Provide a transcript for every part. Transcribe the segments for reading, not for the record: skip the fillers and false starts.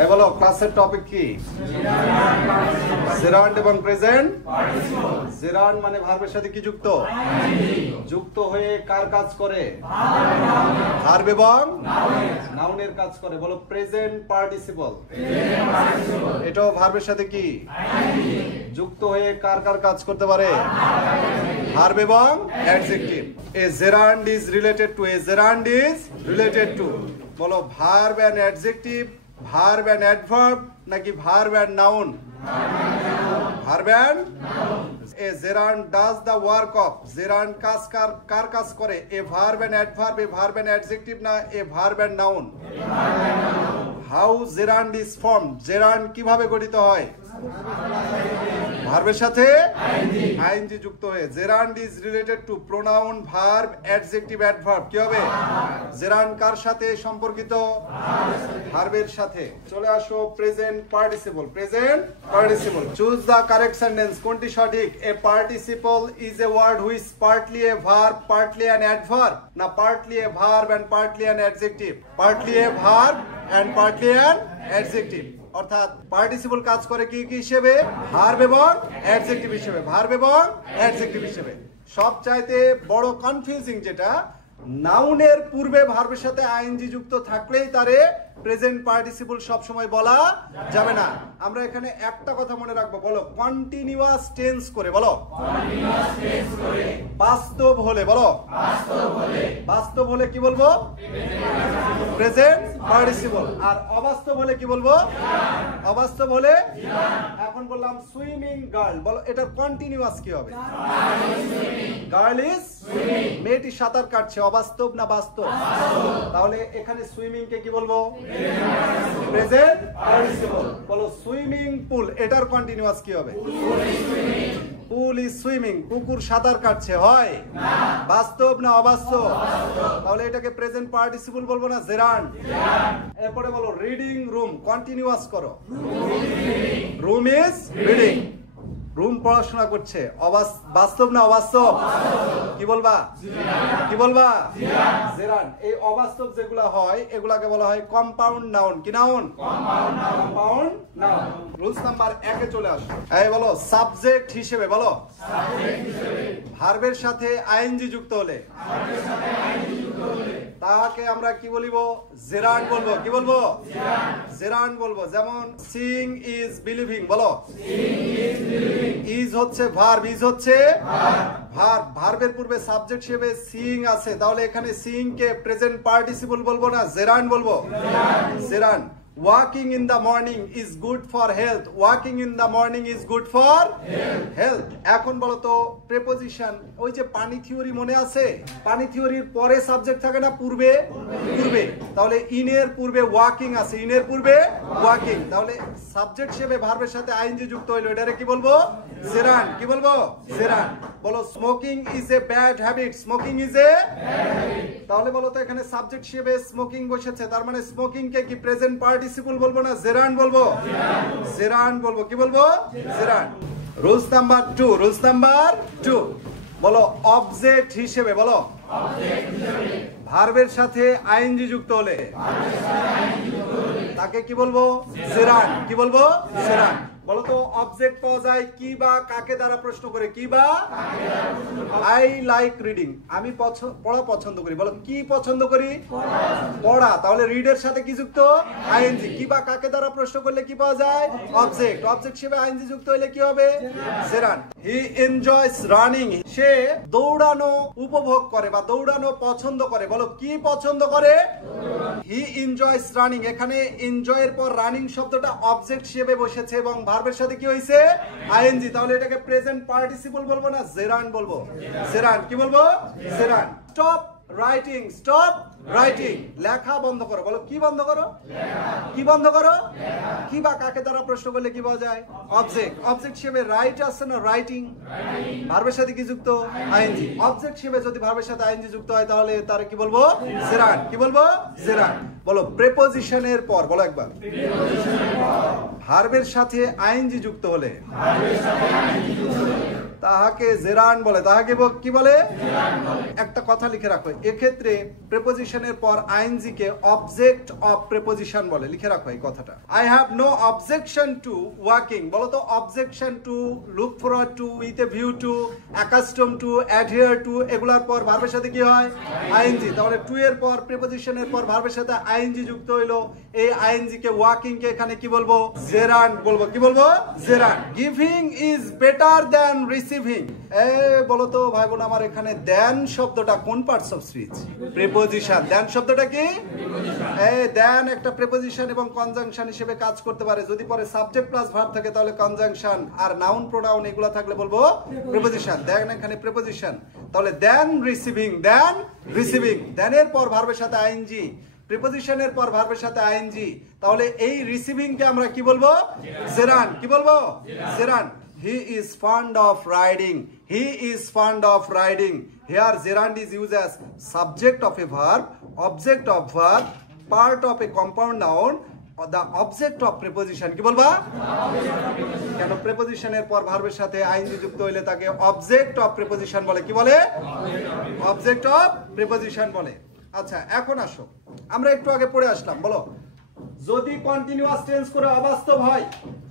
এই বলো ক্লাসের টপিক কি? জেরান্ড এবং প্রেজেন্ট পার্টিসিপল। জেরান্ড মানে ভার্বের সাথে কি যুক্ত? যুক্ত হয়ে কার কাজ করে? ভার্ব এবং নাউনের কাজ করে। বলো প্রেজেন্ট পার্টিসিপল। এটাও ভার্বের সাথে কি যুক্ত হয়ে কার কার কাজ করতে পারে? ভার্ব এবং adjective. A gerund is related to. A gerund is related to. বলো verb and adjective, verb and adverb নাকি verb and noun? Verb and. A gerund does the work of. Gerund কাজ কার কাজ করে? A verb and adverb, a verb and adjective না a verb and noun? How gerund is formed. Gerund কিভাবে গঠিত হয়? ভার্বের সাথে আইএনজি যুক্ত হয়ে। Gerund is related to pronoun, verb, adjective, adverb. কি হবে? জেরান্ড কার সাথে সম্পর্কিত? ভার্বের সাথে। চলে আসো present participle. Present participle. Choose the correct sentence. কোনটি সঠিক? A participle is a word which partly a verb, partly an adverb না partly a verb and partly an adjective? Partly a verb and partly an adjective. অর্থাৎ participle কাজ করে কি কি হিসেবে? Verb এবং অ্যাডজেক্টিভ হিসেবে। ভার্ব এবং অ্যাডজেক্টিভ হিসেবে। সবচাইতে বড় কনফিউজিং যেটা, নাউনের পূর্বে ভার্বের সাথে আইএনজি যুক্ত থাকলেই তারে প্রেজেন্ট পার্টিসিপল সব সময় বলা যাবে না। আমরা এখানে একটা কথা মনে রাখবো। বলো কন্টিনিউয়াস টেন্স করে। বলো কন্টিনিউয়াস টেন্স করে। বাস্তব হলে। বলো বাস্তব হলে। বাস্তব হলে কি বলবো? Present participle. আর অবাস্তব হলে কি বলবো? অবাস্তব হলে। এখন বললাম সুইমিং গার্ল। বলো এটা কন্টিনিউয়াস কি হবে? Girl is swimming. মেয়েটি সাঁতার কাটছে। অবাস্তব না বাস্তব? তাহলে এখানে সুইমিং কে কি বলবো? Present participle. বলো সুইমিং পুল। এটার কন্টিনিউয়াস কি হবে? পুল ইজ সুইমিং। পুকুর সাঁতার কাটছে। হয় বাস্তব না অবাস্তব? তাহলে এটাকে প্রেজেন্ট পার্টিসিপল বলবো না জেরান্ড? এরপরে বলো রিডিং রুম। কন্টিনিউয়াস করো। Room is reading. রুম পড়াশোনা করছে। বাস্তব না অবাস্তব? কি বলবা? কি বলবা? জেরান্ড। এই অবাস্তব যেগুলা হয় এগুলাকে বলা হয় কম্পাউন্ড নাউন। কি noun? Compound noun. Rules number 1 এ চলে আসো। এই বলো সাবজেক্ট হিসেবে। বলো ভার্বের সাথে আইএনজি যুক্ত হলে তাকে আমরা কি বলিব? জেরান্ড বলবো। কি বলবো? জেরান্ড বলবো। যেমন সিং ইজ বিলিভিং। বলো ইজ হচ্ছে ভার্ব, ইজ হচ্ছে ভার্ব। ভার্বের পূর্বে সাবজেক্ট হিসেবে সিং আছে। তাহলে এখানে সিং কে প্রেজেন্ট পার্টিসিপল বলবো না জেরান্ড বলবো? Gerund. Walking in the morning is good for health. Walking in the morning is good for health. এখন বলো তো প্রেপোজিশন। ওই যে পানি থিওরি মনে আছে? পানি থিওরির পরে সাবজেক্ট থাকে না পূর্বে? পূর্বে। তাহলে ইনের পূর্বে ওয়াকিং আছে। ইনের পূর্বে ওয়াকিং। তাহলে সাবজেক্ট হিসেবে ভার্বের সাথে আইএনজি যুক্ত হইলো। এটারে কি বলবো? জেরান্ড। কি বলবো? জেরান্ড। বলো smoking is a bad habit. Smoking is a bad habit. তাহলে বলো তো এখানে সাবজেক্ট হিসেবে স্মোকিং বসেছে। তার মানে স্মোকিং কে কি প্রেজেন্ট পার্টিসিপল বলবো না জেরান্ড বলবো? জেরান্ড বলবো। কি বলবো? Gerund. Rules number 2। Rules number 2। বলো অবজেক্ট হিসেবে। বলো ভার্বের সাথে আইএনজি যুক্ত হলে তাকে কি বলবো? জেরান্ড। কি বলবো? জেরান্ড। বলো তো অবজেক্ট পাওয়া যায় কি বা কাকে দ্বারা প্রশ্ন করে? কি বা? I like reading. আমি পড়া পছন্দ করি। বলো কি পছন্দ করি? পড়া। তাহলে রিড এর সাথে কি যুক্ত? আইএনজি। কি বা কাকে দ্বারা প্রশ্ন করলে কি পাওয়া যায়? অবজেক্ট। অবজেক্ট হিসেবে আইএনজি যুক্ত হলে কি হবে? জেরান্ড। He enjoys running. সে দৌড়ানো উপভোগ করে বা দৌড়ানো পছন্দ করে। বলো কি পছন্দ করে? হি এনজয়স রানিং। এখানে এনজয় এর পর রানিং শব্দটা অবজেক্ট হিসেবে বসেছে এবং ভার্বের সাথে কি হইছে? আইএনজি। তাহলে এটাকে প্রেজেন্ট পার্টিসিপল বলবো না জেরান্ড বলবো? জেরান্ড। কি বলবো? Gerund. Stop writing. Stop writing. লেখা বন্ধ করো। বলো কি বন্ধ করো? কি বন্ধ করো? কি বা কাকে দ্বারা প্রশ্ন করলে কি পাওয়া যায়? অবজেক্ট। অবজেক্ট হিসেবে রাইট আছে না রাইটিং? ভার্বের সাথে কি যুক্ত? আইএনজি। অবজেক্ট হিসেবে যদি ভার্বের সাথে আইএনজি যুক্ত হয় তাহলে তার কি বলবো? জেরান্ড। কি বলবো? জেরান্ড। বলো প্রেপোজিশনের পর। বলো একবার ভার্বের সাথে আইএনজি যুক্ত হলে তাহাকে জেরান বলে। তাহাকে কি বলে? একটা কথা লিখে রাখো, এক্ষেত্রে প্রিপোজিশনের পর আইএনজি কে অবজেক্ট অফ প্রিপোজিশন বলে। লিখে রাখো এই কথাটা। I have no objection to walking, বলো তো objection to, look forward to, with a view to, accustom to, adhere to, এগুলোর পর ভার্বের সাথে কি হয়? আইএনজি। তাহলে টু এর পর প্রিপোজিশনের পর ভার্বের সাথে আইএনজি যুক্ত হইলো। এই আইএনজি কে ওয়াকিং কে এখানে কি বলবো? জেরান বলবো। কি বলবো? Gerund. Giving is better than receiving. বলো তো ভাই বোন আমার, এখানে দেন শব্দটা কোন পার্টস অফ স্পিচ? প্রিপোজিশন। দেন শব্দটা কি? দেন একটা প্রিপোজিশন এবং কনজাংশন হিসেবে কাজ করতে পারে। যদি পরে সাবজেক্ট প্লাস ভার্ব থাকে তাহলে কনজাংশন, আর নাউন প্রোনাউন এগুলা থাকলে বলবো প্রিপোজিশন। দেন এখানে প্রিপোজিশন। তাহলে দেন রিসিভিং, দেন রিসিভিং, দেনের পর ভার্বের সাথে আইএনজি, প্রিপোজিশনের পর ভার্বের সাথে আইএনজি। তাহলে এই রিসিভিং কে আমরা কি বলবো? জেরান। কি বলবো? Gerund. He is fond of riding. He is fond of riding. Here gerund is used as subject of a verb, object of verb, part of a compound noun, or the object of preposition. কি বলবা? কেন প্রিপোজিশনের পর ভার্বের সাথে ING যুক্ত হইলে তাকে object of preposition বলে। কি বলে? অবজেক্ট অফ প্রিপোজিশন বলে। আচ্ছা এখন আসো, আমরা একটু আগে পড়ে আসলাম, বলো যদি কন্টিনিউয়াস টেন্স করে অবাস্তব হয়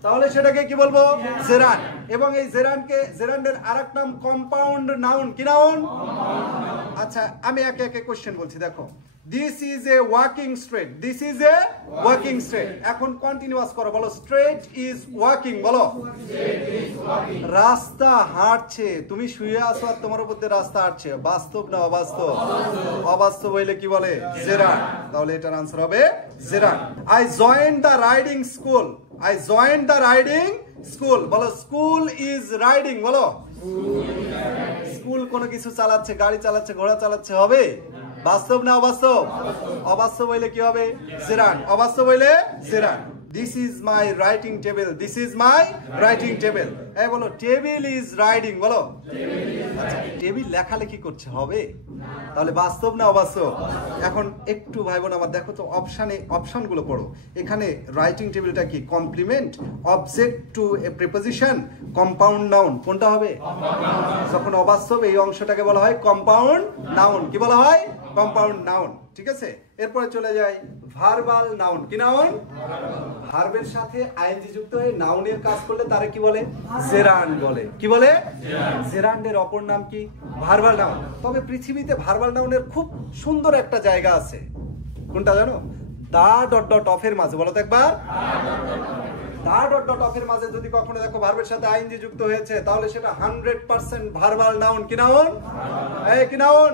তাহলে সেটাকে কি বলবো? জেরান। এবং এই জেরানকে, জেরান্ডের আরেক নাম কম্পাউন্ড নাউন। কি নাউন? আচ্ছা আমি একে একে কোশ্চেন বলছি, দেখো। This is a walking straight. This is a walking straight. এখন কন্টিনিউয়াস করো, বলো স্ট্রেট ইজ ওয়াকিং। বলো রাস্তা হাঁটছে। তুমি শুয়ে আছো আর তোমার উপর দিয়ে রাস্তা হাঁটছে। বাস্তব না অবাস্তব? অবাস্তব হইলে কি বলে? জেরান। তাহলে এটার আনসার হবে gerund. I joined the riding school. I joined the riding school. বলো স্কুল ইজ রাইডিং। বলো স্কুল কোনো কিছু চালাচ্ছে, গাড়ি চালাচ্ছে, ঘোড়া চালাচ্ছে, হবে? বাস্তব না অবাস্তব? অবাস্তব হইলে কি হবে? জেরান। অবাস্তব হইলে gerund. This is my writing table. This is my writing table. এই বলো টেবিল ইজ রাইডিং। বলো আচ্ছা টেবিল লেখালেখি করছে, হবে? তাহলে বাস্তব না অবাস্তব? এখন একটু ভাই বোন আমার দেখো তো অপশনগুলো পড়ো। এখানে রাইটিং টেবিলটা কি complement, object to a preposition, compound noun? কোনটা হবে? যখন অবাস্তব এই অংশটাকে বলা হয় কম্পাউন্ড নাউন। কি বলা হয়? Compound noun. ঠিক আছে, এরপরে চলে যাই ভার্বাল নাউন। কি নাউন? ভার্বের সাথে আইএনজি যুক্ত হয়ে নাউনের কাজ করলে তারে কি বলে? জেরান্ড বলে। কি বলে? জেরান্ডের অপর নাম কি? Verbal noun. তবে পৃথিবীতে ভার্বাল নাউনের খুব সুন্দর একটা জায়গা আছে, কোনটা জানো? দা ডট ডট অফ এর মাঝে। বলো তো একবার। দা ডট ডট অফ এর মাঝে যদি কখনো দেখো ভার্বের সাথে আইএনজি যুক্ত হয়েছে তাহলে সেটা 100% ভার্বাল নাউন। কি নাউন? কি নাউন?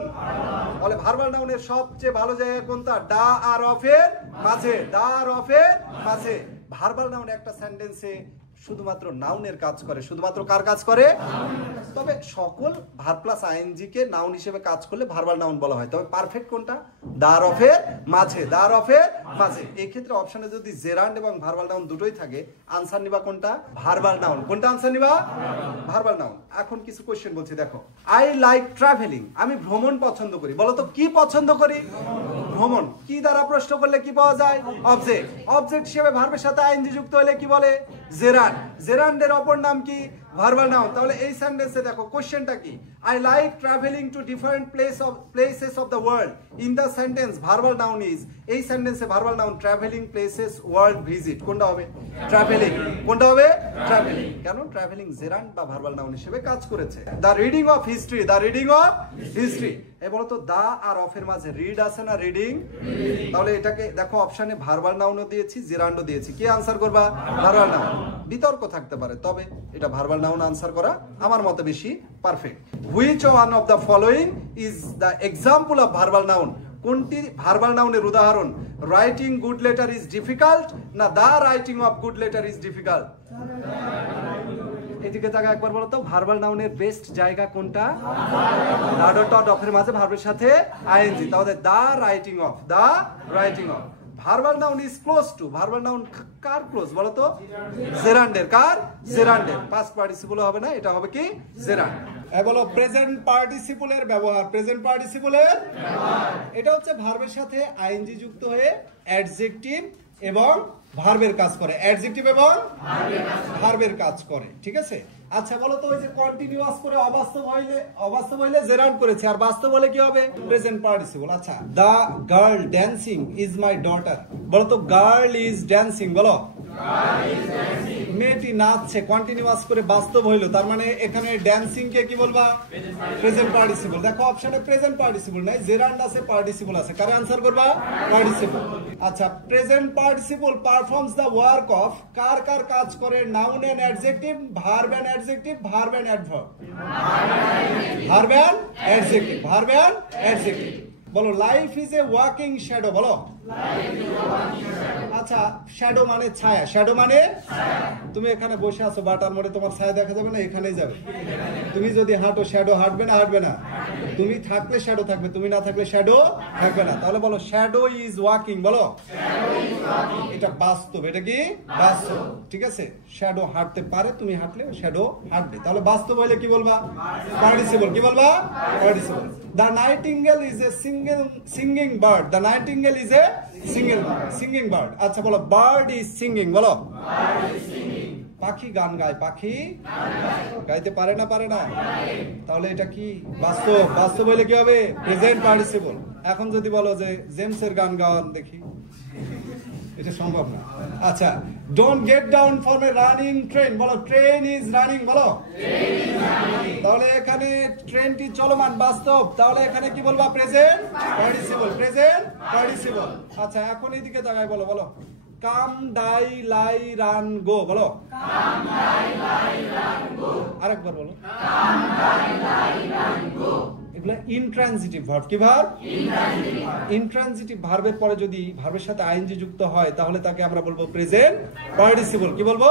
তাহলে ভার্বাল নাউনের সবচেয়ে ভালো জায়গা কোনটা? দা আর অফ এর মাঝে। দা আর অফ এর মাঝে। ভার্বাল নাউন একটা সেন্টেন্সে শুধুমাত্র নাউনের কাজ করে। শুধুমাত্র কার কাজ করে? তবে সকল ভার্ব প্লাস আইএনজি কে নাউন হিসেবে কাজ করলে ভার্বাল নাউন বলা হয়। তবে পারফেক্ট কোনটা? দা আর অফ এর মাঝে। দা আর অফ এর মাঝে। এই ক্ষেত্রে অপশনে যদি জেরান্ড এবং ভার্বাল নাউন দুটোই থাকে আনসার নিবা কোনটা? Verbal noun. কোনটা আনসার নিবা? Verbal noun. এখন কিছু কোশ্চেন বলছি, দেখো। I like travelling. আমি ভ্রমণ পছন্দ করি। বলো তো কি পছন্দ করি? ভ্রমণ। কি দ্বারা প্রশ্ন করলে কি পাওয়া যায়? অবজেক্ট। অবজেক্ট হিসেবে ভার্বের সাথে আইএনজি যুক্ত হলে কি বলে? জেরান্ড। জেরান্ডের অপর নাম কি? Verbal noun. তাহলে এই সেন্টেন্সে দেখো কোশ্চেনটা কি? I like travelling to different places of the world. In the sentence verbal noun is. এই সেন্টেন্সে verbal noun travelling places world visit. কোনটা হবে? ট্রাভেলিং। কোনটা হবে? ট্রাভেলিং। কেন? ট্রাভেলিং জেরান্ড বা ভার্বাল নাউন হিসেবে কাজ করেছে। The reading of history. The reading of history. এই বলো তো দা আর অফের মাঝে রিড আছে না? রিডিং। তাহলে এটাকে দেখো অপশনে ভার্বাল নাউনও দিয়েছি, জেরান্ডও দিয়েছি। কি আনসার করবা? Verbal noun. বিতর্ক থাকতে পারে, তবে এটা ভার্বাল নাউন আনসার করা আমার মতে বেশি perfect. Which one of the following is the example of verbal noun? কোনটি ভার্বাল নাউনের উদাহরণ? Writing good letter is difficult না the writing of good letter is difficult? এদিকে জায়গা একবার বলো তো, ভার্বাল নাউনের বেস্ট জায়গা কোনটা? দা ডট অফ এর মাঝে ভার্বের সাথে আইএনজি। তাহলে the writing of. The writing of. Verbal noun is close to. Verbal noun কার ক্লোজ বলো তো? জেরান্ডের। কার? জেরান্ডের। পাস্ট পার্টিসিপল হবে না, এটা হবে কি? জেরান্ড। বলো প্রেজেন্ট পার্টিসিপলের ব্যবহার। প্রেজেন্ট পার্টিসিপলের ব্যবহার এটা হচ্ছে ভার্বের সাথে আইএনজি যুক্ত হয়ে অ্যাডজেক্টিভ এবং ভার্বের কাজ করে। অ্যাডজেক্টিভ এবং ভার্বের কাজ করে। ঠিক আছে, আচ্ছা বলো তো, ওই যে কন্টিনিউয়াস করে অবাস্তব হইলে জেরান্ড করেছে, আর বাস্তব হলে কি হবে? Present participle. আচ্ছা, the girl dancing is my daughter, বলো তো গার্ল ইজ ড্যান্সিং, বলো মেয়েটি নাচছে, কন্টিনিউয়াস করে বাস্তব হইলো, তার মানে এখানে ড্যান্সিং কে কি বলবা? Present participle. দেখো অপশনে প্রেজেন্ট পার্টিসিপল নাই, জেরান্ড আছে, পার্টিসিপল আছে, কারে আনসার করবা? পার্টিসিপল। আচ্ছা, present participle performs the work of, কার কার কাজ করে? Noun and adjective, verb and adjective, verb and adverb, verb and adjective, verb and adjective. বলো life is a walking shadow, বলো। আচ্ছা, শ্যাডো মানে ছায়া, শ্যাডো মানে তুমি এখানে বসে আছো বাটার মোড়ে, তোমার ছায়া দেখা যাবে না? এখানেই যাবে। তুমি যদি হাঁটো, শ্যাডো হাঁটবে না? হাঁটবে না। তুমি থাকলে শ্যাডো থাকবে, তুমি না থাকলে শ্যাডো থাকবে না। তাহলে বলো শ্যাডো ইজ ওয়াকিং, বলো। এটা বাস্তব, এটা কি বাস্তব, ঠিক আছে। শ্যাডো হাঁটতে পারে, তুমি হাঁটলে শ্যাডো হাঁটবে। তাহলে বাস্তব হইলে কি বলবা? পার্টিসিপল। কি বলবা? Participle. The nightingale is a singing bird, the nightingale is a singing bird. আচ্ছা বলো বার্ড ইজ সিঙ্গিং, বলো। পাখি গান গায়, পাখি গাইতে পারে না? পারে না। তাহলে এটা কি বাস্তব? বাস্তব হইলে কি হবে? Present participle. এখন যদি বলো যে জেমসের গান গাওয়ান দেখি, এটা সম্ভব না। আচ্ছা, don't get down from a running train, বলো ট্রেন ইজ রানিং, বলো। তাহলে এখানে ট্রেনটি চলমান, বাস্তব। তাহলে এখানে কি বলবা? Present participle, present participle. আচ্ছা, এখন এইদিকে তাকাই, বলো বলো কাম ডাই লাই রান গো, বলো। আরেকবার বলো। এগুলা ইনট্রানজিটিভ ভার্ব। কি ভার্ব? ইনট্রানজিটিভ ভার্বের পরে যদি ভার্বের সাথে আইএনজি যুক্ত হয় তাহলে তাকে আমরা বলবো প্রেজেন্ট পার্টিসিপল। কি বলবো?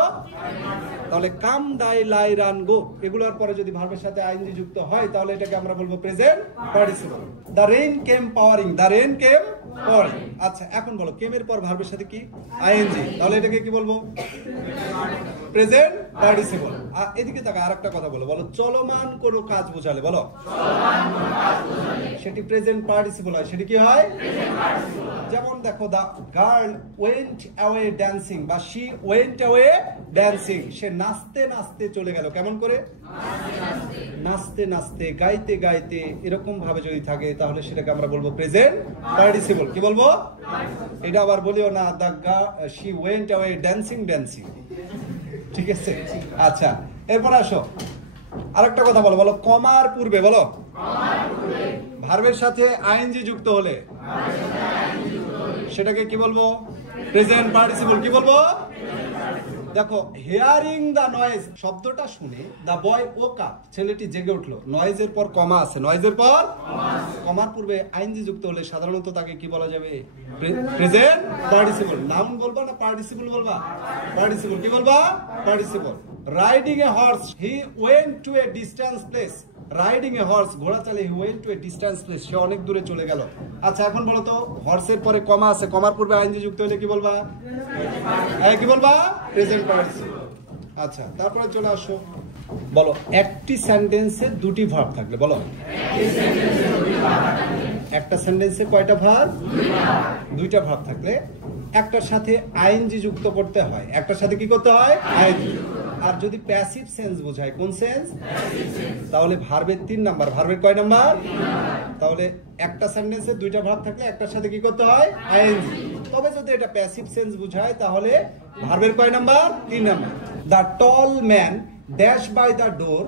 তাহলে কাম ডাই লাই রান গো এগুলোর পরে যদি ভার্বের সাথে আইএনজি যুক্ত হয় তাহলে এটাকে আমরা বলবো present participle. The rain came powering, the rain came powering. আচ্ছা, এখন বলো কেম এর পর ভার্বের সাথে কি? আইএনজি, তাহলে এটাকে কি বলবো? Present participle. আর এদিকে তাকা আরেকটা কথা বলো, বলো চলমান কোনো কাজ বোঝালে, বলো সেটি প্রেজেন্ট পার্টিসিপল হয়। সেটি কি হয়? যেমন দেখো the girl went away dancing, বা শি ওয়েন্ট অ্যাওয়ে ড্যান্সিং, সে নাচতে নাচতে চলে গেল। কেমন করে? নাচতে নাচতে, গাইতে গাইতে, এরকম ভাবে যদি থাকে তাহলে সেটাকে আমরা বলবো প্রেজেন্ট পার্টিসিপল। কি বলবো? এটা আবার বলিও না the she went away dancing dancing, ঠিক আছে? আচ্ছা, এরপর আসো আরেকটা কথা বলো, বলো কমার পূর্বে, বলো ভার্বের সাথে আইএনজি যুক্ত হলে সেটাকে কি বলবো? Present participle. কি বলবো? দেখো হিয়ারিং দা নয়েজ শব্দটা শুনে দা বয় ওক আপ, ছেলেটি জেগে উঠলো। নয়েজের পর কমা আছে, নয়েজের পর কমার পূর্বে আইএনজি যুক্ত হলে সাধারণত তাকে কি বলা যাবে? Present participle. নাউন বলবা না পার্টিসিপল বলবা? পার্টিসিপল। কি বলবা? Participle. Riding a horse, he went to a distance place. Riding a horse, ঘোড়া চালে, he went to a distance place, সে অনেক দূরে চলে গেল। আচ্ছা, এখন বলো তো হর্সের পরে কমা আছে, কমার পূর্বে আইএনজি যুক্ত হলে কি বলবা? কি বলবা? Present participle. আচ্ছা, তারপরে চলে আসো, বলো একটি সেন্টেন্সে দুটি ভার্ব থাকলে, বলো একটা সেন্টেন্সে কয়টা ভার্ব? দুইটা ভার্ব থাকলে একটার সাথে আইএনজি যুক্ত করতে হয়। একটার সাথে কি করতে হয়? আইএনজি। আর যদি প্যাসিভ সেন্স বোঝায়, কোন সেন্স? তাহলে ভার্বের 3 নাম্বার। ভার্বের কয় নাম্বার? তাহলে একটা সেন্টেন্সে দুইটা ভার্ব থাকলে একটার সাথে কি করতে হয়? আইএনজি। তবে যদি এটা প্যাসিভ সেন্স বোঝায় তাহলে ভার্বের কয় number? 3 number. The tall man dash by the door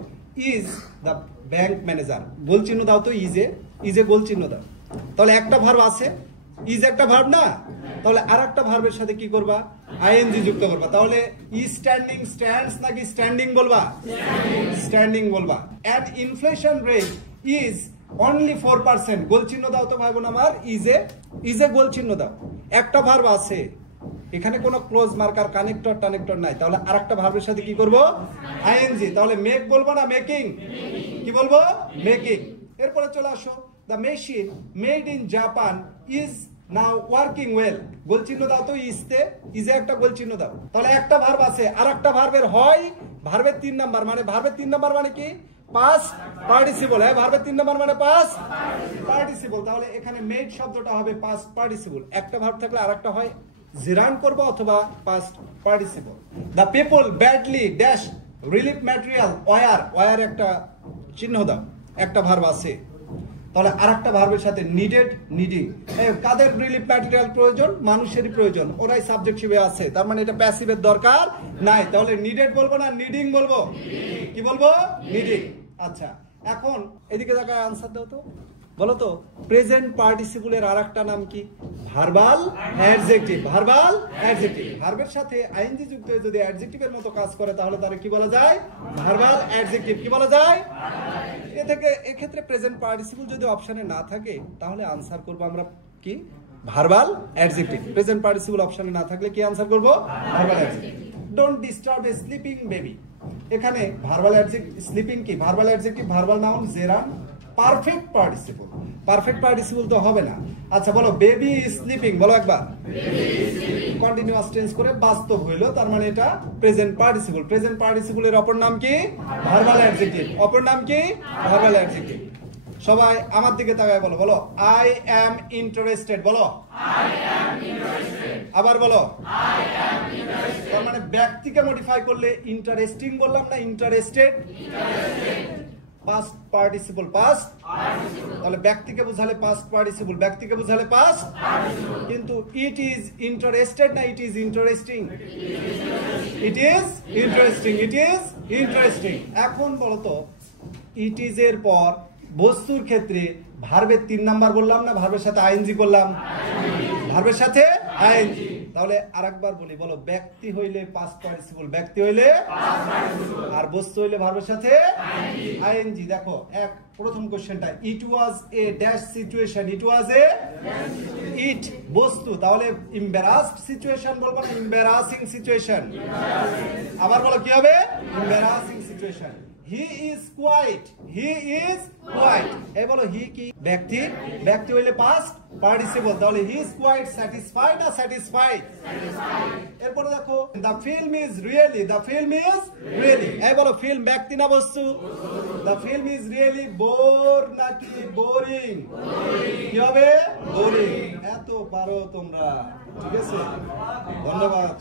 is the bank manager. গোল চিহ্ন দাও তো, ইজে গোল চিহ্ন দাও। তাহলে একটা ভার্ব আছে, ইজ একটা ভার্ব না? তাহলে আরেকটা ভার্বের সাথে কি করবা? আইএনজি যুক্ত করবা। তাহলে ই স্ট্যান্ডিং স্ট্যান্ডস নাকি স্ট্যান্ডিং বলবা? স্ট্যান্ডিং বলবা। এট ইনফ্লেশন রেট ইজ অনলি 4%। গোল চিহ্ন দাও তো ভাই বোন আমার, ইজে গোল চিহ্ন দাও। একটা ভার্ব আছে, এখানে কোনো ক্লোজ মার্কার কানেক্টর টানেক্টর নাই, তাহলে আরেকটা ভার্বের সাথে কি করব? আইএনজি। তাহলে মেক বলবো না মেকিং? কি বলবো? মেকিং। এরপরে চলে আসো, the machine made in Japan is now working well. গোল চিহ্ন দাও তো, ইজে একটা গোল চিহ্ন দাও। তাহলে একটা ভার্ব আছে, আর একটা ভার্বের হয় ভার্বের 3 নাম্বার, মানে ভার্বের 3 নাম্বার মানে কি? Past participle. হ্যাঁ, ভার্বের 3 নাম্বার মানে পাস্ট পার্টিসিপল। তাহলে এখানে মেড শব্দটা হবে পাস্ট পার্টিসিপল। একটা ভার্ব থাকলে আরেকটা হয় জিরান করব অথবা past participle. The people badly dash relief material war, war একটা চিহ্ন দাও, একটা ভার্ব আছে, তাহলে আরেকটা ভার্বের সাথে নিডেড, নিডিং। কাদের রিলিফ ম্যাটেরিয়াল প্রয়োজন? মানুষেরই প্রয়োজন, ওরাই সাবজেক্ট হিসেবে আছে, তার মানে এটা প্যাসিভের দরকার নাই। তাহলে নিডেড বলবো না নিডিং বলবো? কি বলবো? নিডিং। আচ্ছা, এখন এদিকে তাকায় আনসার দাও তো, বলো তো প্রেজেন্ট পার্টিসিপলের আরেকটা নাম কি? Verbal adjective. ভার্বাল অ্যাডজেক্টিভ, ভার্বের সাথে আইএনজি যুক্ত হয়ে যদি অ্যাডজেক্টিভের মতো কাজ করে তাহলে তার কি বলা যায়? Verbal adjective. কি বলা যায়? এ থেকে এক্ষেত্রে প্রেজেন্ট পার্টিসিপল যদি অপশনে না থাকে তাহলে আনসার করব আমরা কি? Verbal adjective. প্রেজেন্ট পার্টিসিপল অপশনে না থাকলে কি আনসার করব? Verbal adjective. Don't disturb A sleeping baby, এখানে ভার্বাল অ্যাডজেক্টিভ, স্লিপিং কি? Verbal adjective, verbal noun gerund, perfect participle. Perfect participle তো হবে না। আচ্ছা বলো বেবি ইজ স্লিপিং, বলো একবার। কন্টিনিউয়াস টেন্স করে বাস্তব হইলো, তার মানে এটা প্রেজেন্ট পার্টিসিপল। প্রেজেন্ট পার্টিসিপলের অপর নাম কি? Verbal adjective. অপর নাম কি? Verbal adjective. সবাই আমার দিকে তাকায় বলো, বলো আই অ্যাম ইন্টারেস্টেড, বলো আই অ্যাম ইন্টারেস্টেড। আবার বলো আই অ্যাম ইন্টারেস্টেড। তার মানে ব্যক্তিকে মডিফাই করলে ইন্টারেস্টিং বললাম না interested? Past participle, past participle. তাহলে ব্যক্তিকে বোঝালে পাস্ট পার্টিসিপল, ব্যক্তিকে বোঝালে পাস্ট পার্টিসিপল। কিন্তু ইট ইজ ইন্টারেস্টেড না it is interesting? It is interesting, it is interesting. এখন বলো তো ইট ইজ এর পর বস্তুর ক্ষেত্রে ভার্বের 3 নাম্বার বললাম না, ভার্বের সাথে আইএনজি করলাম, ভার্বের সাথে আইএনজি। তাহলে আরেকবার বলি, বলো ব্যক্তি হইলে পাস্ট পার্টিসিপল, ব্যক্তি হইলে পাস্ট পার্টিসিপল, আর বস্তু হইলে ভার্বের সাথে আইএনজি। দেখো এক প্রথম কোশ্চেনটা, ইট ওয়াজ এ ড্যাশ সিচুয়েশন, ইট ওয়াজ এ ইট বস্তু, তাহলে এম্বারাসড সিচুয়েশন বলবো না এম্বারাসিং সিচুয়েশন? আবার বলো কি হবে? Embarrassing situation. He is quite, he is quite. এই বলো হি কি? ব্যক্তি, ব্যক্তি হইলে পাস্ট পার্টিসিপল, তাহলে হি ইজ কোয়াইট স্যাটিসফাইড না স্যাটিসফাইড? এরপরে দেখো the film is really, the film is really. এই বলো ফিল্ম ব্যক্তি না বস্তু? The film is really bore নাকি বোরিং? কি হবে? বোরিং। এত পারো তোমরা, ঠিক আছে, ধন্যবাদ।